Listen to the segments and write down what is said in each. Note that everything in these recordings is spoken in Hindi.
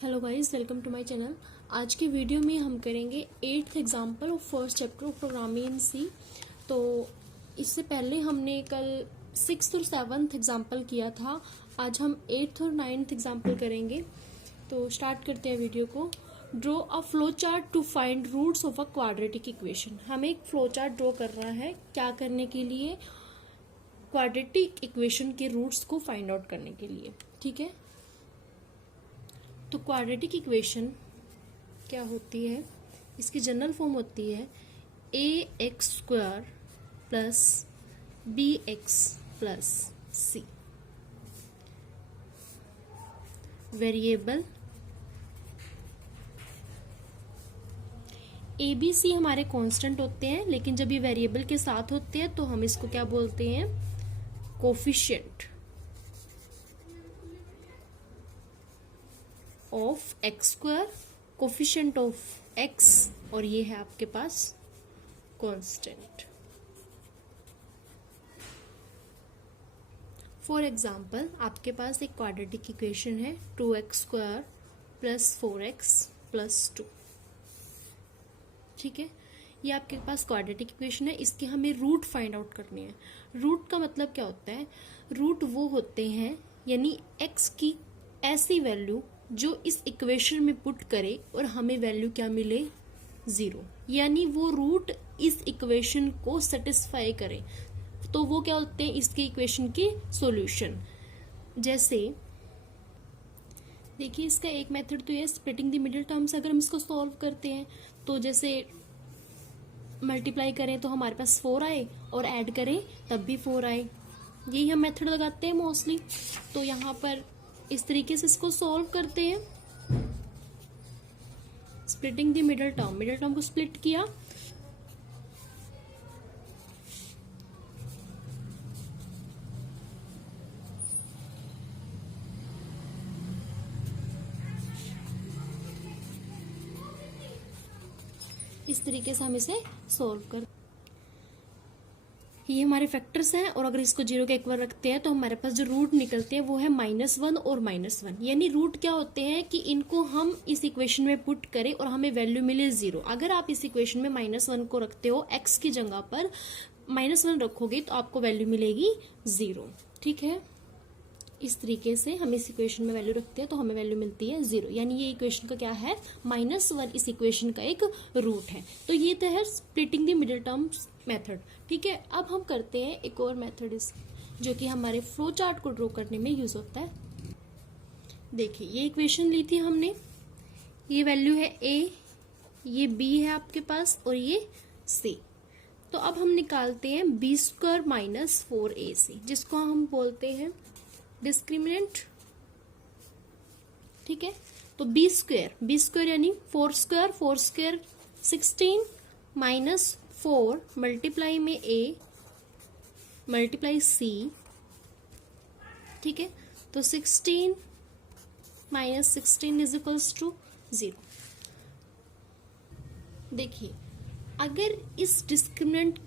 Hello guys, welcome to my channel. आज के वीडियो में हम करेंगे 8th example of first chapter of programming in C. तो इससे पहले हमने कल 6th और 7th एग्जाम्पल किया था। आज हम 8th और 9th एग्जाम्पल करेंगे। तो स्टार्ट करते हैं वीडियो को। Draw a flow chart to find roots of a quadratic equation. हमें एक फ्लो चार्ट ड्रॉ करना है, क्या करने के लिए? क्वाड्रेटिक इक्वेशन के रूट्स को फाइंड आउट करने के लिए। ठीक है, तो क्वाड्रेटिक इक्वेशन क्या होती है? इसकी जनरल फॉर्म होती है ax² plus bx plus c। Variable a b c हमारे कांस्टेंट होते हैं, लेकिन जब ये वेरिएबल के साथ होते हैं तो हम इसको क्या बोलते हैं? Coefficient of x², coefficient of x, और ये है आपके पास कांस्टेंट। फॉर एग्जाम्पल, आपके पास एक क्वाड्रेटिक इक्वेशन है 2x² प्लस 4x प्लस 2। ठीक है, ये आपके पास क्वाड्रेटिक इक्वेशन है। इसके हमें रूट फाइंड आउट करने हैं। रूट का मतलब क्या होता है? रूट वो होते हैं, यानी x की ऐसी वैल्यू जो इस इक्वेशन में पुट करे और हमें वैल्यू क्या मिले? 0। यानी वो रूट इस इक्वेशन को सेटिस्फाई करे, तो वो क्या होते हैं? इसके इक्वेशन के सॉल्यूशन। जैसे देखिए, इसका एक मेथड तो ये स्प्लिटिंग द मिडिल टर्म्स। अगर हम इसको सॉल्व करते हैं तो जैसे मल्टीप्लाई करें तो हमारे पास 4 आए और ऐड करें तब भी 4 आए। यही हम मेथड लगाते हैं मोस्टली। तो यहाँ पर इस तरीके से इसको सॉल्व करते हैं। स्प्लिटिंग द मिडिल टर्म को स्प्लिट किया, इस तरीके से हम इसे सॉल्व कर। ये हमारे फैक्टर्स हैं, और अगर इसको 0 के इक्वल रखते हैं तो हमारे पास जो रूट निकलते हैं वो है -1 और -1। यानी रूट क्या होते हैं कि इनको हम इस इक्वेशन में पुट करें और हमें वैल्यू मिले 0। अगर आप इस इक्वेशन में -1 को रखते हो, x की जगह पर -1 रखोगे तो आपको वैल्यू मिलेगी 0। ठीक है, इस तरीके से हम इस इक्वेशन में वैल्यू रखते हैं तो हमें वैल्यू मिलती है 0। यानी ये इक्वेशन का क्या है? -1 इस इक्वेशन का एक रूट है। तो ये तो है splitting the middle terms method. ठीक है, अब हम करते हैं एक और मेथड जो कि हमारे फ्लो चार्ट को ड्रॉ करने में यूज होता है। देखिए, ये इक्वेशन ली थी हमने, ये वैल्यू है a, ये b है आपके पास, और ये c। तो अब हम निकालते हैं b² माइनस 4ac, जिसको हम बोलते हैं डिस्क्रिमिनेंट। ठीक है, तो b² यानी 4² 16 माइनस 4 मल्टीप्लाई में a मल्टीप्लाई c। ठीक है, तो 16 माइनस 16 इज इक्वल्स टू 0। देखिए, अगर इस डिस्क्रिमिनेंट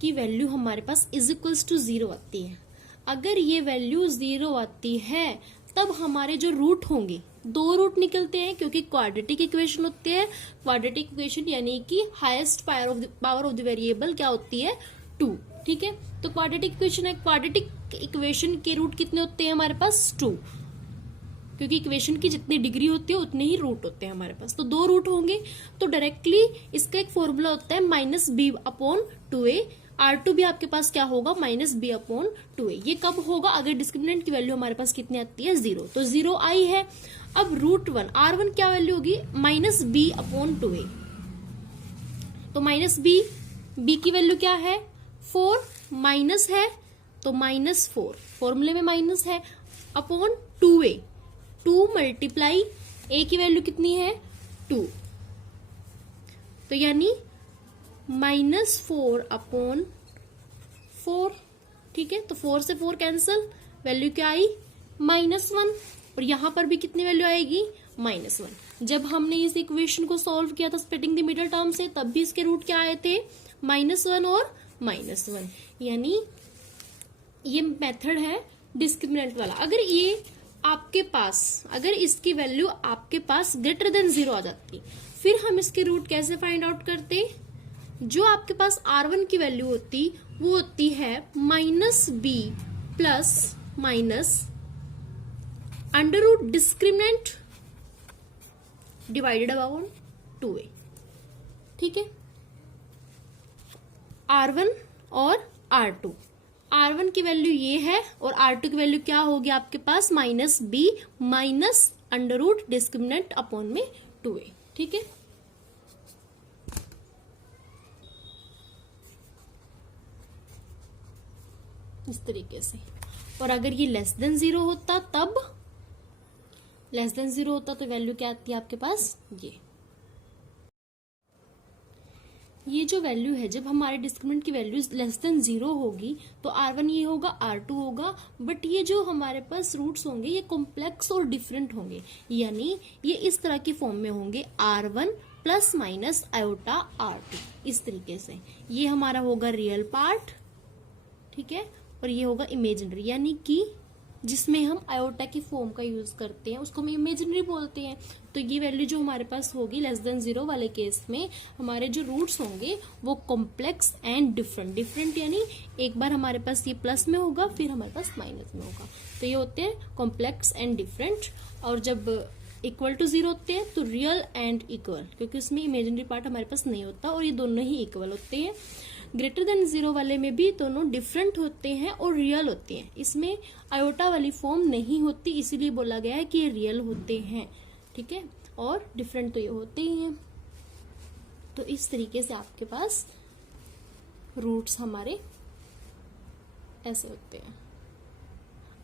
की वैल्यू हमारे पास इज इक्वल्स टू 0 आती है, अगर ये वैल्यू 0 आती है, तब हमारे जो रूट होंगे, 2 रूट निकलते हैं, क्योंकि क्वाड्रेटिक इक्वेशन होते हैं। क्वाड्रेटिक इक्वेशन यानी कि highest power of the variable क्या होती है? 2। ठीक है, तो क्वाड्रेटिक इक्वेशन है। क्वाड्रेटिक इक्वेशन के रूट कितने होते हैं हमारे पास? 2, क्योंकि इक्वेशन की जितनी डिग्री होती है उतने ही रूट होते हैं हमारे पास। तो 2 रूट होंगे, तो डायरेक्टली इसका एक फॉर्मूला होता है -b/2a। R2 भी आपके पास क्या होगा? -b/2a। ये कब होगा? अगर डिस्क्रिमिनेंट की वैल्यू हमारे पास कितनी आती है? 0। तो 0 आई है। अब √1 R1 क्या वैल्यू होगी? -b/2a। तो -b की वैल्यू क्या है? 4 माइनस है, तो -4, फॉर्मूले में माइनस है, अपॉन 2a। 2 मल्टीप्लाई a की वैल्यू कितनी है? 2। तो यानी -4/4। ठीक है, तो 4 से 4 कैंसल, वैल्यू क्या आई? -1। और यहां पर भी कितनी वैल्यू आएगी? -1। जब हमने इस इक्वेशन को सॉल्व किया था स्प्लिटिंग द मिडिल टर्म से, तब भी इसके रूट क्या आए थे? -1 और -1। यानी ये मेथड है डिस्क्रिमिनेंट वाला। अगर ये आपके पास अगर इसकी वैल्यू आपके पास ग्रेटर देन 0 आ जाती, फिर हम इसके रूट कैसे फाइंड आउट करते? जो आपके पास R1 की वैल्यू होती वो होती है -b plus minus under root discriminant divided upon 2a। ठीक है, R1 और R2, R1 की वैल्यू ये है और R2 की वैल्यू क्या होगी आपके पास? -b minus under root discriminant upon में 2a। ठीक है, इस तरीके से। और अगर ये लेस देन 0 होता तब, लेस देन 0 होता तो वैल्यू क्या आती है आपके पास? ये जो वैल्यू है, जब हमारे डिस्क्रिमिनेंट की वैल्यू लेस देन 0 होगी तो R1 ये होगा, R2 होगा, बट ये जो हमारे पास रूट्स होंगे ये कॉम्प्लेक्स और डिफरेंट होंगे, यानी ये इस तरह की फॉर्म में होंगे R1 plus minus iota R2, इस तरीके से। ये हमारा होगा रियल पार्ट, ठीक है, और ये होगा इमेजिनरी, यानी कि जिसमें हम आयोटा की फॉर्म का यूज करते हैं उसको हम इमेजिनरी बोलते हैं। तो ये वैल्यू जो हमारे पास होगी लेस देन 0 वाले केस में, हमारे जो रूट्स होंगे वो कॉम्प्लेक्स एंड डिफरेंट, डिफरेंट यानी एक बार हमारे पास ये प्लस में होगा फिर हमारे पास माइनस में होगा, तो ये होते हैं कॉम्प्लेक्स एंड डिफरेंट। और जब इक्वल टू 0 होते हैं तो रियल एंड इक्वल, क्योंकि उसमें इमेजिनरी पार्ट हमारे पास नहीं होता और ये दोनों ही इक्वल होते हैं। ग्रेटर देन 0 वाले में भी दोनों डिफरेंट होते हैं और रियल होते हैं, इसमें आयोटा वाली फॉर्म नहीं होती, इसीलिए बोला गया है कि ये रियल होते हैं। ठीक है, और डिफरेंट तो ये होते ही हैं। तो इस तरीके से आपके पास रूट्स हमारे ऐसे होते हैं।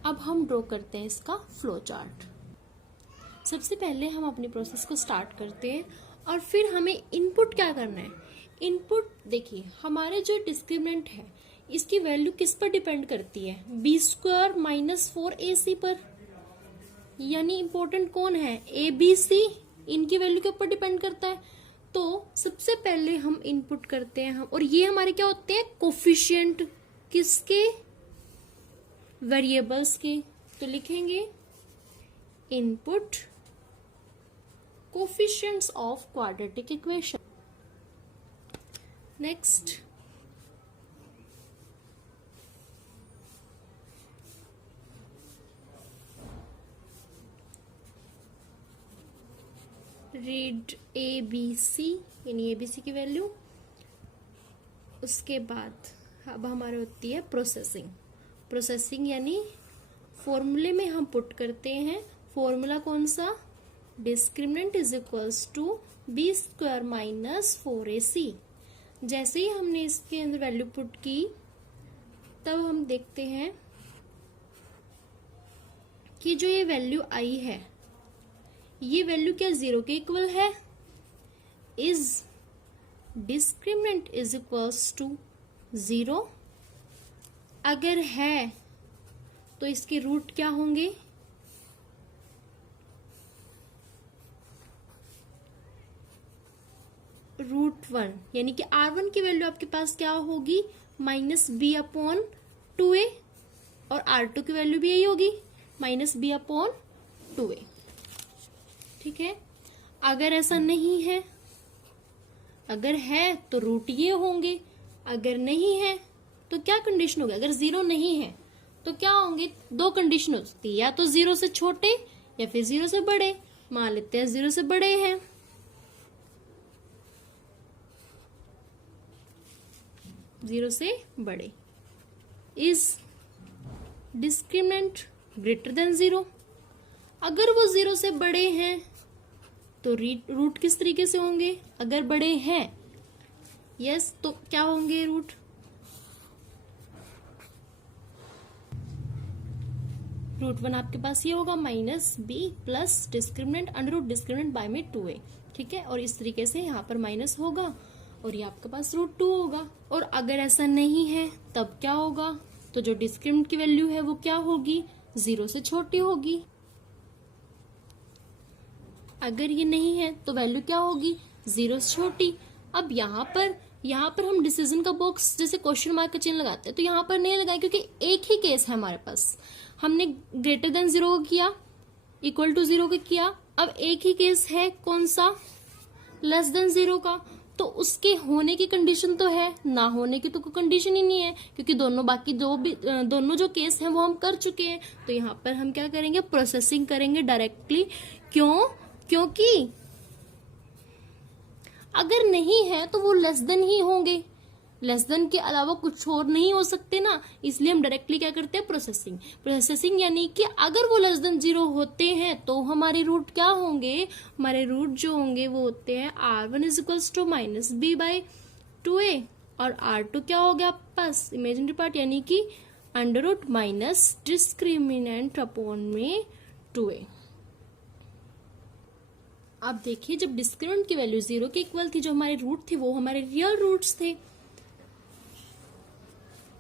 अब हम ड्रॉ करते हैं इसका फ्लो चार्ट। सबसे पहले हम अपनी प्रोसेस को स्टार्ट करते हैं और फिर हमें इनपुट क्या करना है। इनपुट देखिए, हमारे जो डिस्क्रिमिनेंट है इसकी वैल्यू किस पर डिपेंड करती है? b² माइनस 4ac पर, यानी इंपॉर्टेंट कौन है? a b c, इनकी वैल्यू के ऊपर डिपेंड करता है। तो सबसे पहले हम इनपुट करते हैं हम, और ये हमारे क्या होते हैं? कोफिशिएंट, किसके? वेरिएबल्स के। तो लिखेंगे input coefficients of quadratic equation. Next, read A B C, यानी ए बी सी की वैल्यू। उसके बाद अब हमारे होती है प्रोसेसिंग। प्रोसेसिंग यानी फॉर्मूले में हम पुट करते हैं, फॉर्मूला कौन सा? Discriminant is equals to b² minus 4ac। जैसे ही हमने इसके अंदर वैल्यू पुट की तब हम देखते हैं कि जो ये वैल्यू आई है ये वैल्यू क्या 0 के इक्वल है? Is discriminant is equals to 0? अगर है तो इसके रूट क्या होंगे? √1, यानी कि R1 की वैल्यू आपके पास क्या होगी? -b अपॉन 2a, और R2 की वैल्यू भी यही होगी -b अपॉन 2a। ठीक है, अगर ऐसा नहीं है, अगर है तो रूट ये होंगे, अगर नहीं है तो क्या कंडीशन होगी? अगर 0 नहीं है तो क्या होंगे? 2 कंडीशन होती है, या तो 0 से छोटे या फिर 0 से बड़े। मान लेते हैं 0 से बड़े हैं, जीरो से बड़े। Is discriminant greater than 0? अगर वो 0 से बड़े हैं तो रूट किस तरीके से होंगे? अगर बड़े हैं यस तो क्या होंगे रूट? √1 आपके पास ये होगा -b plus discriminant under root discriminant by में 2a। ठीक है, और इस तरीके से यहाँ पर माइनस होगा और ये आपके पास √2 होगा। और अगर ऐसा नहीं है तब क्या होगा? तो जो डिस्क्रिमिनेंट की वैल्यू है वो क्या होगी? 0 से छोटी होगी। अगर ये नहीं है तो वैल्यू क्या होगी? 0 से छोटी। अब यहाँ पर हम डिसीजन का बॉक्स जैसे क्वेश्चन मार्क का चिन्ह लगाते हैं, तो यहाँ पर नहीं लगाए क्योंकि एक ही केस है हमारे पास। हमने ग्रेटर देन 0 किया इक्वल टू 0 का किया। अब एक ही केस है, कौन सा, लेस देन 0 का, तो उसके होने की कंडीशन तो है, ना होने की तो कोई कंडीशन ही नहीं है, क्योंकि दोनों बाकी दोनों जो केस हैं वो हम कर चुके हैं। तो यहाँ पर हम क्या करेंगे, प्रोसेसिंग करेंगे डायरेक्टली। क्यों, क्योंकि अगर नहीं है तो वो लेस देन ही होंगे, लेस देन के अलावा कुछ और नहीं हो सकते ना, इसलिए हम डायरेक्टली क्या करते हैं, प्रोसेसिंग। प्रोसेसिंग यानी कि अगर वो लेस देन 0 होते हैं तो हमारे रूट क्या होंगे, हमारे रूट जो होंगे वो होते हैं R1 is equals to minus B by 2a, और R2 क्या हो गया आपके पास, इमेजिनरी पार्ट, यानी कि under root minus discriminant upon में 2a। आप देखिए, जब डिस्क्रिमिनेंट की वैल्यू 0 के इक्वल थी, जो हमारे रूट थे वो हमारे रियल रूट्स थे,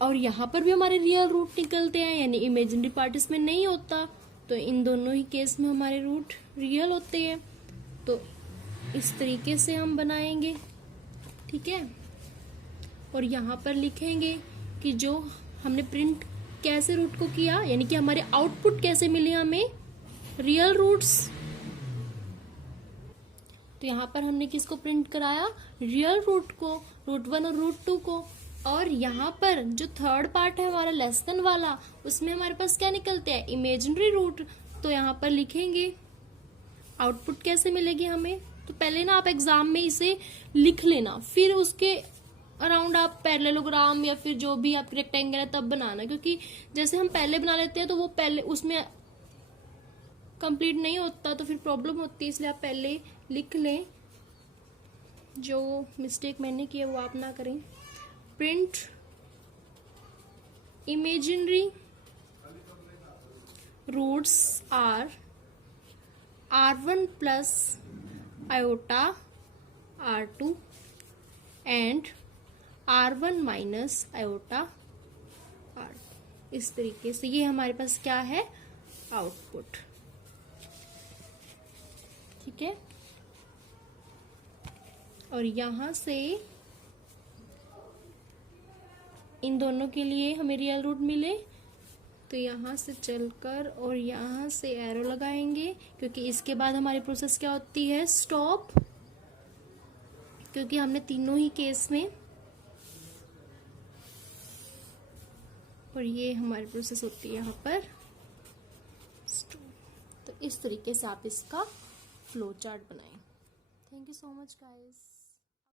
और यहाँ पर भी हमारे रियल रूट निकलते हैं, यानी इमेजिनरी पार्ट इसमें नहीं होता, तो इन दोनों ही केस में हमारे रूट रियल होते हैं। तो इस तरीके से हम बनाएंगे, ठीक है। और यहाँ पर लिखेंगे कि जो हमने प्रिंट कैसे रूट को किया, यानी कि हमारे आउटपुट कैसे मिले हमें, रियल रूट्स। तो यहाँ पर हमने किसको प्रिंट कराया, रियल रूट को, रूट 1 और रूट 2 को। और यहाँ पर जो थर्ड पार्ट है हमारा लेस देन वाला, उसमें हमारे पास क्या निकलते हैं, इमेजिनरी रूट। तो यहाँ पर लिखेंगे आउटपुट कैसे मिलेगी हमें, तो पहले ना आप एग्जाम में इसे लिख लेना, फिर उसके अराउंड आप पैरेललोग्राम या फिर जो भी आप रेक्टेंगल है तब बनाना, क्योंकि जैसे हम पहले बना लेते हैं तो वो पहले उसमें कंप्लीट नहीं होता, तो फिर प्रॉब्लम होती है, इसलिए आप पहले लिख लें। जो मिस्टेक मैंने की है वो आप ना करें। Print imaginary roots are R1 plus iota R2 and R1 minus iota R2। इस तरीके से ये हमारे पास क्या है, आउटपुट, ठीक है। और यहां से इन दोनों के लिए हमें रियल रूट मिले, तो यहाँ से चलकर और यहाँ से एरो लगाएंगे, क्योंकि इसके बाद हमारी प्रोसेस क्या होती है, स्टॉप, क्योंकि हमने तीनों ही केस में, और ये हमारी प्रोसेस होती है यहाँ पर स्टॉप। तो इस तरीके से आप इसका फ्लो चार्ट बनाएं। Thank you so much guys.